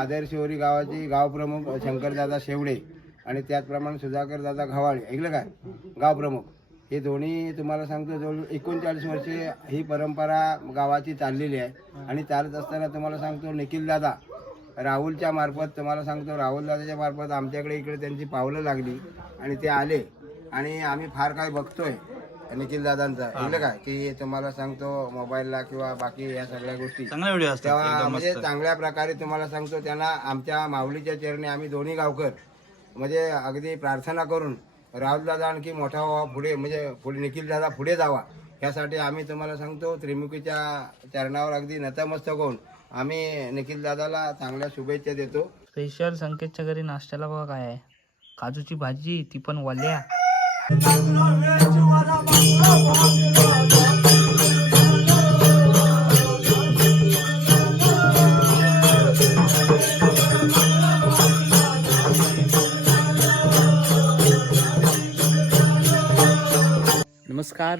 आदर्शिवरी गावाचे गावप्रमुख शंकरदादा शेवडे आणि त्याचप्रमाणे सुधाकर दादा घवाळे ऐकलं काय? गावप्रमुख हे दोन्ही तुम्हाला सांगतो जवळ एकोणचाळीस वर्षे ही परंपरा गावाची चाललेली आहे. आणि चालत असताना तुम्हाला सांगतो निखिल दादा राहुलच्या मार्फत तुम्हाला सांगतो राहुलदादाच्या मार्फत आमच्याकडे इकडे त्यांची पावलं लागली आणि ते आले. आणि आम्ही फार काय बघतोय. निखिल दादांचा. ऐकलं काय? की तुम्हाला सांगतो मोबाईलला किंवा बाकी या सगळ्या गोष्टी. चांगला व्हिडिओ असतात. तेव्हा म्हणजे चांगल्या प्रकारे तुम्हाला सांगतो त्यांना आमच्या माऊलीच्या चरणी आम्ही दोन्ही गावकर म्हणजे अगदी प्रार्थना करून राहुल दादा आणखी मोठा व्हावा पुढे म्हणजे पुढे निखिल दादा पुढे जावा यासाठी आम्ही तुम्हाला सांगतो त्रिमुखीच्या चरणावर अगदी नतमस्तक होऊन आम्ही निखिल दादाला चांगल्या शुभेच्छा देतो. स्पेशल संकेतच्या घरी नाश्त्याला बघा काय आहे. काजूची भाजी ती पण वल्या. नमस्कार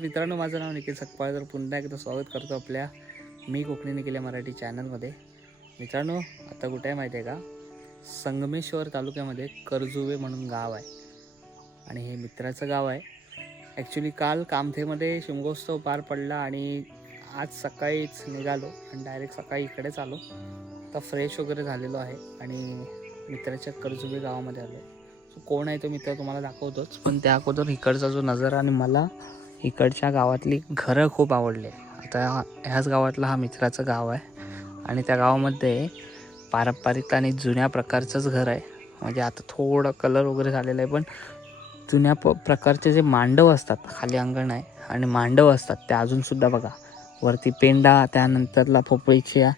मित्रांनो माझं नाव निखिल सकपाळ तर पुन्हा एकदा स्वागत करतो आपल्या मी कोकणीने केल्या मराठी चॅनलमध्ये मित्रांनो आता कुठे आहे माहिती आहे का? संगमेश्वर तालुक्यामध्ये करजुवे म्हणून गाव आहे. आणि हे मित्राचं गाव आहे. ॲक्च्युली काल कामथेमध्ये शिमगोत्सव पार पडला आणि आज सकाळीच निघालो आणि डायरेक्ट सकाळी इकडेच आलो. आता फ्रेश वगैरे झालेलो आहे आणि मित्राच्या कर्जुबी गावामध्ये आलो. सो कोण आहे तो मित्र तुम्हाला दाखवतोच पण त्या अगोदर इकडचा जो नजर आणि मला इकडच्या गावातली घरं खूप आवडली. आता ह्याच गावातला हा मित्राचं गाव आहे. आणि त्या गावामध्ये पारंपरिक आणि जुन्या प्रकारचंच घर आहे. म्हणजे आता थोडं कलर वगैरे झालेलं आहे पण जुन्या प प्रकारचे जे मांडव असतात खाली अंगण आहे आणि मांडव असतात ते अजूनसुद्धा बघा. वरती पेंडा त्यानंतरला पोपळीच्या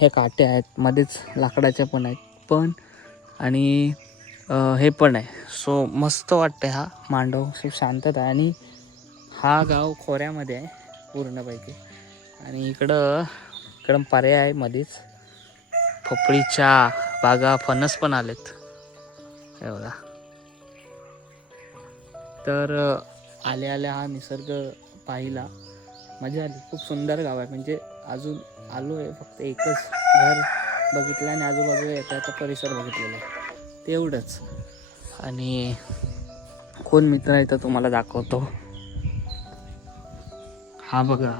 हे काटे आहेत मध्येच लाकडाच्या पण आहेत. पण आणि हे पण आहे. सो मस्त वाटतं हा मांडव. खूप शांतता आहे. आणि हा गाव खोऱ्यामध्ये आहे पूर्णपैकी. आणि इकडं इकडं पर्याय आहे मध्येच. पोपळीच्या बागा फणस पण आलेत. हे बघा. तर आल्या आल्या हा निसर्ग पाहिला. मजा आली. खूप सुंदर गाव आहे. म्हणजे अजून आलो आहे फक्त एकच घर बघितलं आणि आजूबाजूला येता परिसर बघितलेला आहे. तेवढंच. आणि कोण मित्र आहे तर तुम्हाला दाखवतो. हा बघा.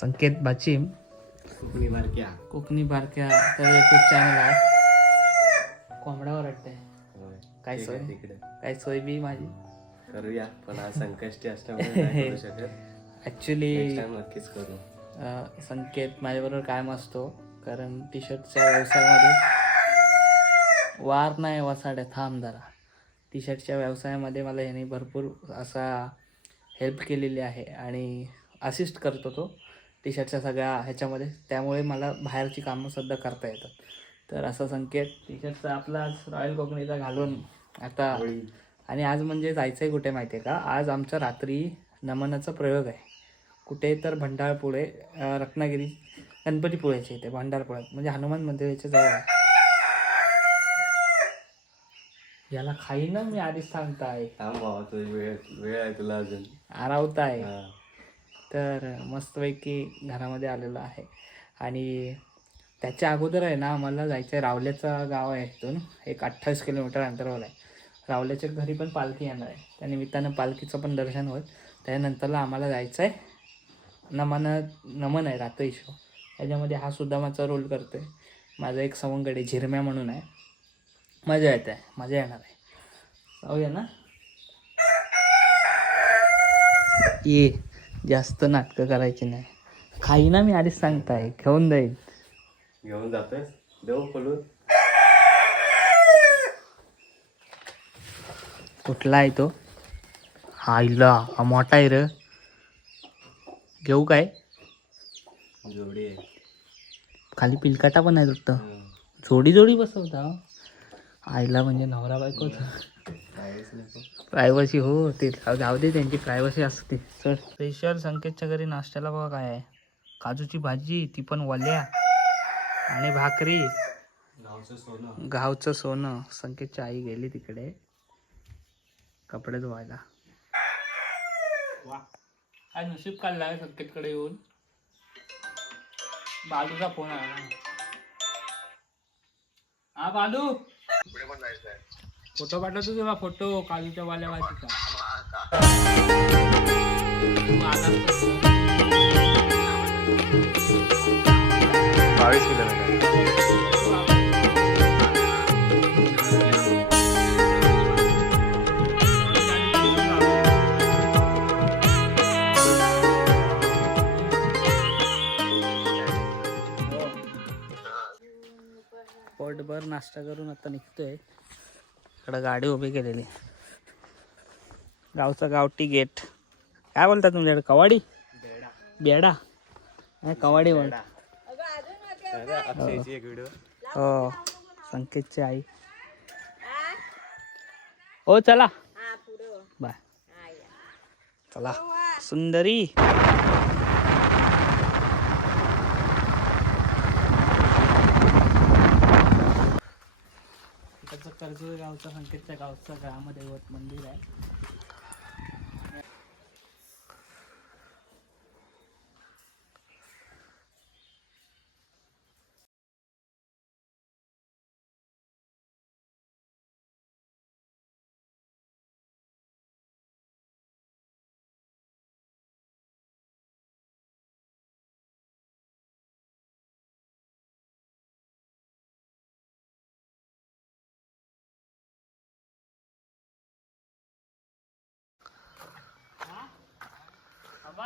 संकेत बाचिम. कोकणी बारक्या. कोकणी बारक्या. तर युट्यूब चॅनल आहे. कोंबड्यावर वाटतंय काय सोय? काय सोय बी माझी? करूया पण आज संकष्टी असल्यामुळे टाइम नक्कीच करू. संकेत माझ्याबरोबर कायम असतो कारण टी शर्टच्या व्यवसायामध्ये वार नाही वसाड्या थांब जरा. टी शर्टच्या व्यवसायामध्ये मला याने भरपूर असा हेल्प केलेली आहे आणि असिस्ट करतो तो टी शर्टच्या सगळ्या ह्याच्यामध्ये. त्यामुळे मला बाहेरची कामं सुद्धा करता येतात. तर असा संकेत टी शर्टचा आपला रॉयल कोकणीचा घालून आता आणि आज म्हणजे जायचं आहे कुठे माहिती आहे का? आज आमचा रात्री नमनाचा प्रयोग आहे. कुठे तर भंडारपुळे रत्नागिरी गणपतीपुळ्याच्या इथे भंडारपुळ्यात. म्हणजे हनुमान मंदिराच्या जवळ आहे. याला खाई ना मी आधीच सांगताय. आरावताय. तर मस्तपैकी घरामध्ये आलेलो आहे. आणि त्याच्या अगोदर आहे ना आम्हाला जायचं आहे रावल्याचा गाव आहे इथून. एक अठ्ठावीस किलोमीटर अंतरावर आहे. रावल्याच्या घरी पण पालखी येणार आहे. त्या निमित्तानं पालखीचं पण दर्शन होईल. त्यानंतरला आम्हाला जायचं आहे नमन नमन आहे रात्री शो. त्याच्यामध्ये हा सुद्धा माझा रोल करतो आहे माझा एक सवंगडे झिरम्या म्हणून आहे. मजा येते. आहे मजा येणार आहे. जाऊया ना? ये जास्त नाटकं करायची नाही. खाई ना मी आधीच सांगताय. घेऊन जाईल. घेऊन जातोय. देऊ खोलून कुठला आहे तो? हा इला हा मोठा आहे र. घेऊ काय? जोडी आहे. खाली पिलकाटा पण आहे वाटतं. जोडी जोडी बसवता. आईला म्हणजे नवरा बायकोच नको प्रायव्हसी हो ते जाऊ जाऊ दे त्यांची प्रायव्हसी असते. चल. स्पेशल संकेतच्या घरी नाश्त्याला बघा काय आहे. काजूची भाजी ती पण वल्या. आणि भाकरी. गावचं सोनं. गावचं सोनं. संकेतची आई गेली तिकडे. कपडे धुवायला. काय नशीब काढलाय संकेतकडे येऊन? बाजूचा फोन आला. हा बालू. फोटो पाठवतो तुला फोटो. काजूच्या वाल्या तर. बावीस किलोमीटर पोटभर नाश्ता करून आता निघतोय. इकडं गाडी उभी केलेली. गावचा गावठी गेट. काय बोलतात तुमच्याकडे कवाडी? बेडा. बेडा कवाडी बोल अक्षयची एक व्हिडिओ हो संकेतची आई. हो चला. बाय. चला. सुंदरी. त्याचं कर्ज गावचा संकेतच्या गावचा ग्रामदैवत मंदिर आहे.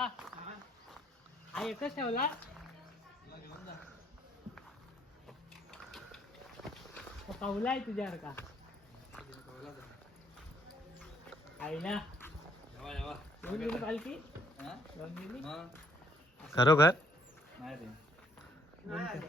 बाबा हा एकच ठेवला. तो कवला आहे तुझ्यावर का? आईला दोन दिली पालखी? दोन दिली? खरोखर तर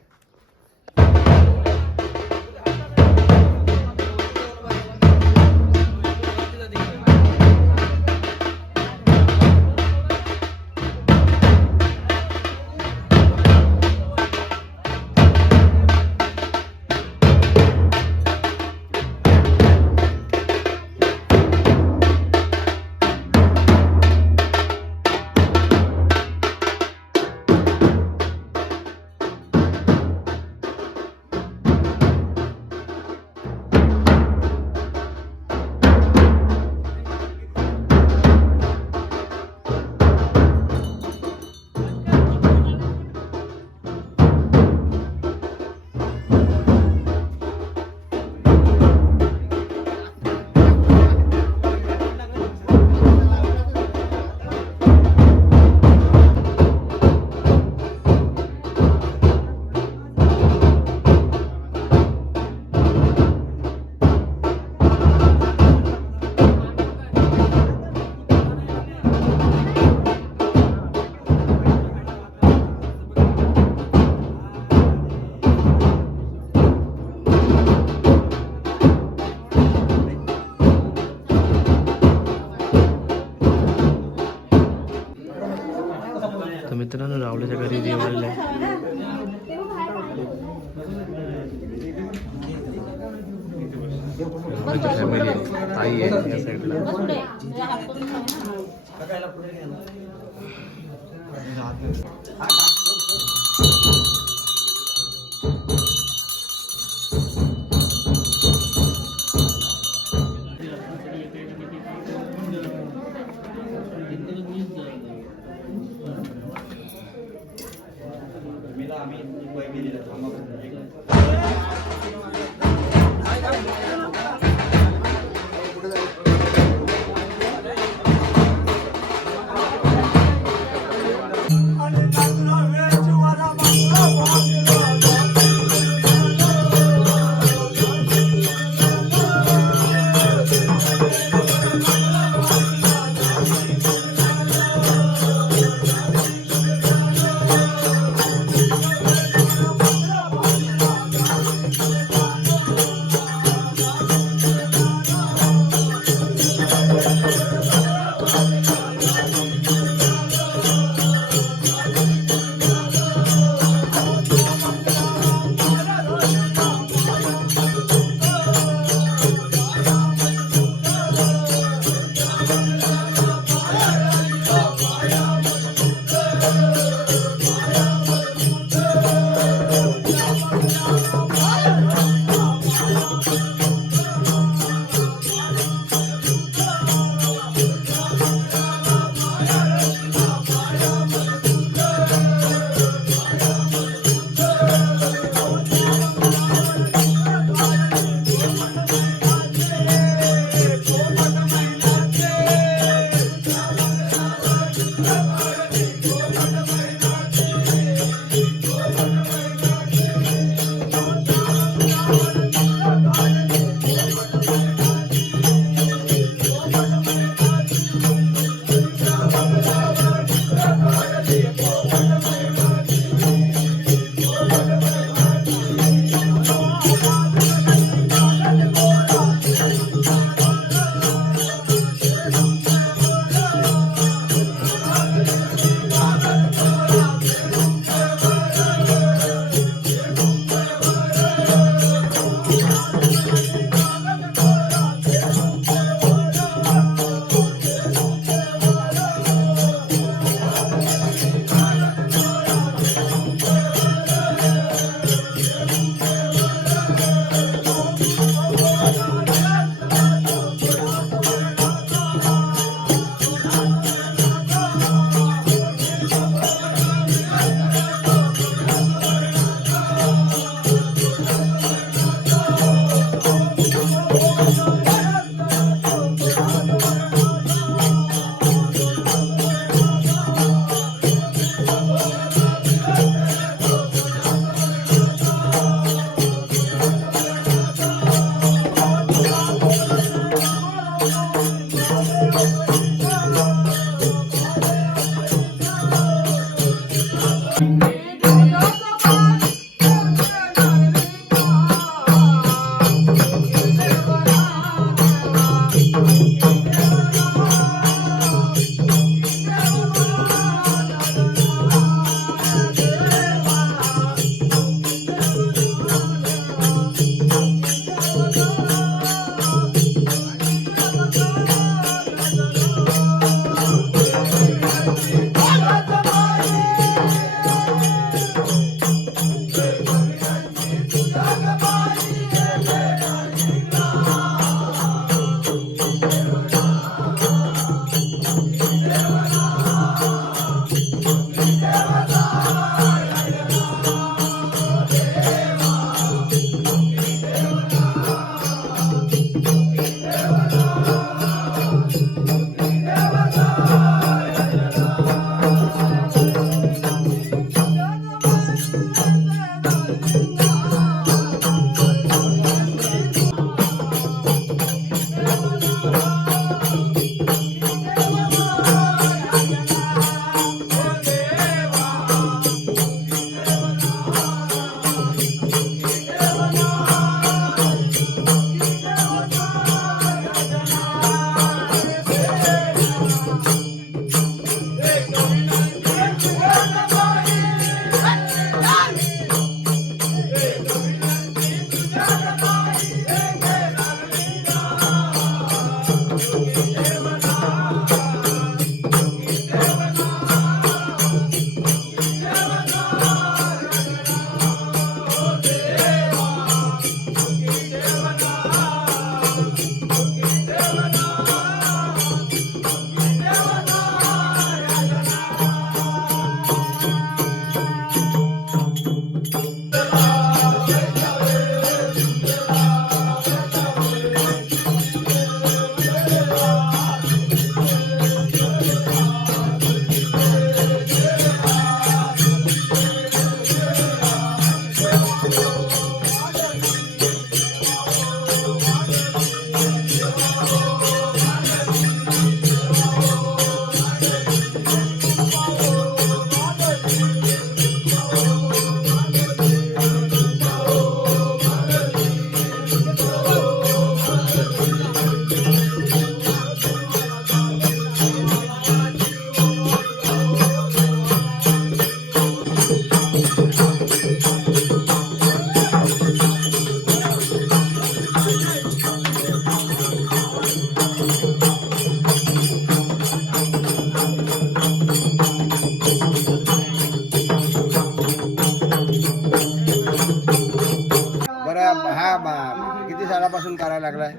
लागलाय?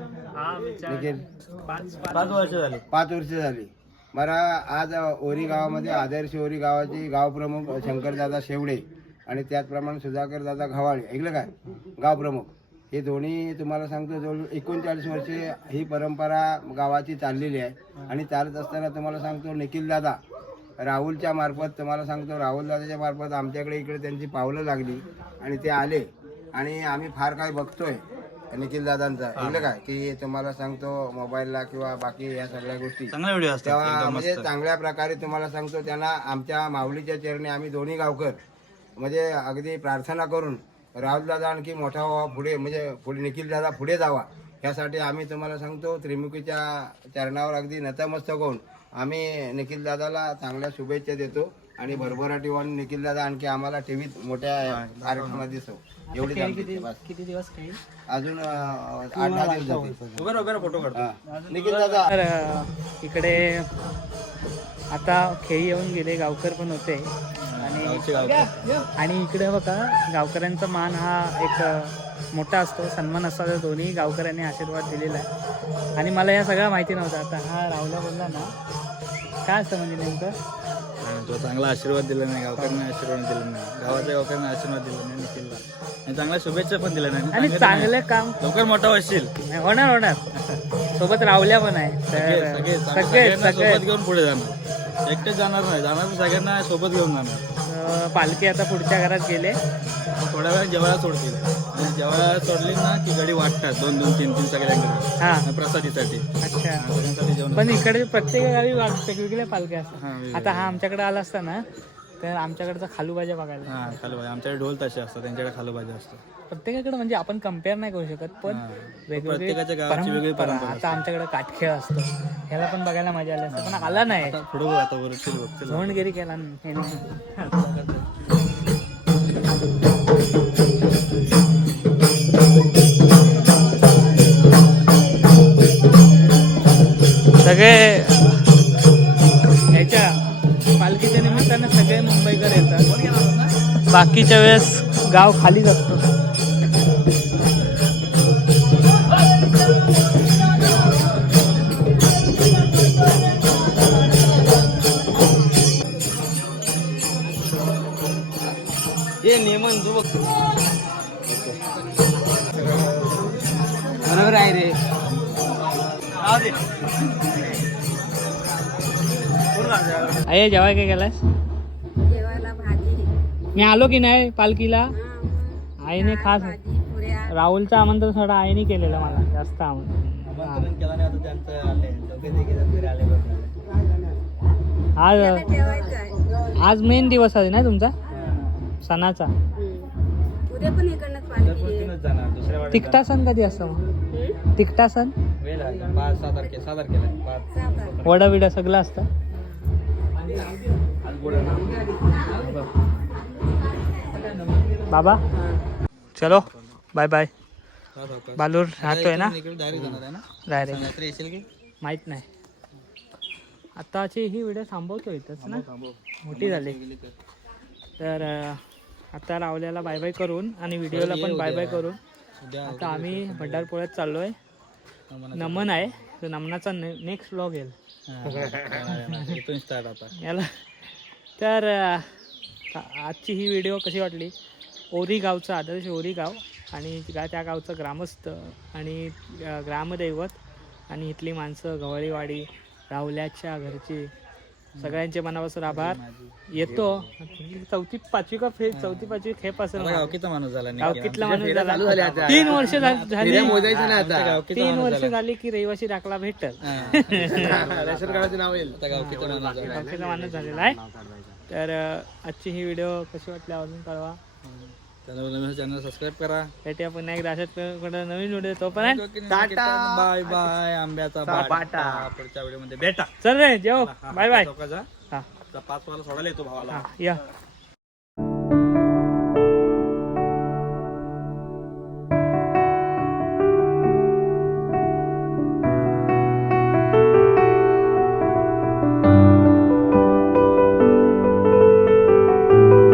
निखिल? पाच वर्ष झाले. पाच वर्ष झाली. बरं आज ओरी गावामध्ये आदर्श ओरी गावाचे गावप्रमुख शंकरदादा शेवडे आणि त्याचप्रमाणे सुधाकर दादा घवाळे ऐकलं काय? गावप्रमुख हे दोन्ही तुम्हाला सांगतो जवळ एकोणचाळीस वर्षे ही परंपरा गावाची चाललेली आहे. आणि चालत असताना तुम्हाला सांगतो निखिल दादा राहुलच्या मार्फत तुम्हाला सांगतो राहुल दादाच्या मार्फत आमच्याकडे इकडे त्यांची पावलं लागली आणि ते आले. आणि आम्ही फार काही बघतोय. निखिल दादांचा ऐकलं काय? की तुम्हाला सांगतो मोबाईलला किंवा बाकी या सगळ्या गोष्टी. चांगला व्हिडिओ तेव्हा म्हणजे चांगल्या प्रकारे तुम्हाला सांगतो त्यांना आमच्या माऊलीच्या चरणी आम्ही दोन्ही गावकर म्हणजे अगदी प्रार्थना करून राहुल दादा आणखी मोठा व्हावा पुढे म्हणजे पुढे निखिल दादा पुढे जावा यासाठी आम्ही तुम्हाला सांगतो त्रिमुखीच्या चरणावर अगदी नतमस्तक होऊन आम्ही निखिल दादाला चांगल्या शुभेच्छा देतो आणि भरभराटी वाहून निखिल दादा आणखी आम्हाला टीव्हीत मोठ्या कार्यक्रमात दिसतो एवढी किती किती दिवस खेळ? अजून आठ दहा दिवस फोटो काढतो. हा. निखिल दादा. तर अ, इकडे आता खेळी येऊन गेले गावकर पण होते. आणि आणि इकडे बघा गावकऱ्यांचा मान हा एक मोठा असतो. सन्मान असतो. तर दोन्ही गावकऱ्यांनी आशीर्वाद दिलेला आहे. आणि मला या सगळं माहिती नव्हतं आता हा रावला बोलला ना. काय असतं म्हणजे नेमकं? तो चांगला आशीर्वाद दिला नाही गावकऱ्यांना आशीर्वाद दिला नाही गावाच्या गावकऱ्यांना आशीर्वाद दिला नाही निखिलला. आणि चांगल्या शुभेच्छा पण दिल्या नाही आणि चांगलं काम लवकर मोठा होशील. होणार होणार. सोबत रावल्या पण आहे. सगळे तर सगळे सगळे सगळ्यांना सगळे सोबत घेऊन पुढे जाणार. एकटेच जाणार नाही जाणार तर सगळ्यांना सोबत घेऊन जाणार. पालखी आता पुढच्या घरात गेले. थोड्या वेळात जेवायला सोडतील. जेवायला सोडली ना की गडी वाटतात दोन दोन तीन तीन सगळ्यांकडे हा. प्रसादीसाठी. अच्छा. जेवण पण इकडे प्रत्येक गावी वाट- वेगवेगळ्या पालख्या असतात. आता हा आमच्याकडे आला असता ना तर आमच्याकडचा खालूबाजा बघायला हा खालू भाजी आमच्याकडे ढोल तसे असतात त्यांच्याकडे खालू भाजी असतो प्रत्येकाकडे म्हणजे आपण कंपेअर नाही करू शकत पण हा. वेगवेगळी प्रत्येकाच्या गावाची वेगळी परंपरा परंपरा आता आमच्याकडे काटखेळ असतो. ह्याला पण बघायला मजा आली असते पण आला नाही. आता पुढे बघ आता वरची बघ चल. झोंडगिरी केला. सगळे बाकीच्या वेळेस गाव खालीच जातो. ये नेमन तू बघ. बरोबर आहे रे. अये जेवाय काय केलास मी आलो की नाही पालखीला? आईने खास राहुलचं आमंत्रण थोडं आईने केलेलं मला जास्त आमंत्रण. आज आज मेन दिवस आहे ना तुमचा? सणाचा. तिकटा सण कधी असतो मग? तिकटा सण. वडा बिडा सगळं असतं? बाबा. चलो बाय बाय. बालूर राहतोय ना? डायरेक्ट. आहे माहीत नाही. आताची ही व्हिडिओ थांबवतो इथंच ना? मोठी झाली. तर आता रावल्याला बाय बाय करून आणि व्हिडिओला पण बाय बाय करून. आता आम्ही भंडारपोळ्यात चाललोय. नमन आहे. तर नमनाचा नेक्स्ट व्लॉग येईल. याला तर आजची ही व्हिडिओ कशी वाटली? ओरी गावचं आदर्श ओरी गाव आणि त्या गावचं ग्रामस्थ आणि ग्रामदैवत आणि इथली माणसं गवळीवाडी रावल्याच्या घरची सगळ्यांचे मनापासून आभार. येतो. चौथी पाचवी का फे चौथी पाचवी खेप असेल माणूस झाला. गावकीतला माणूस झाला? आता. तीन वर्ष झाली. तीन वर्ष झाला. की रहिवासी दाखला भेटल. रेशन कार्डाचे नाव येईल. आता गावकीचा माणूस झालेला आहे. तर आजची ही व्हिडिओ कशी वाटली? अजून कळवा. चॅनल नवीन चॅनल सबस्क्राईब करा। भेटूया पुन्हा एकदा अशाच कडे नवीन व्हिडिओ तोपर्यंत बाय बाय आंब्याचा बाटा! पुढच्या व्हिडिओमध्ये भेटा. चल रे जेव. Bye bye. पाच वाला सोडायला येतो भावाला. या.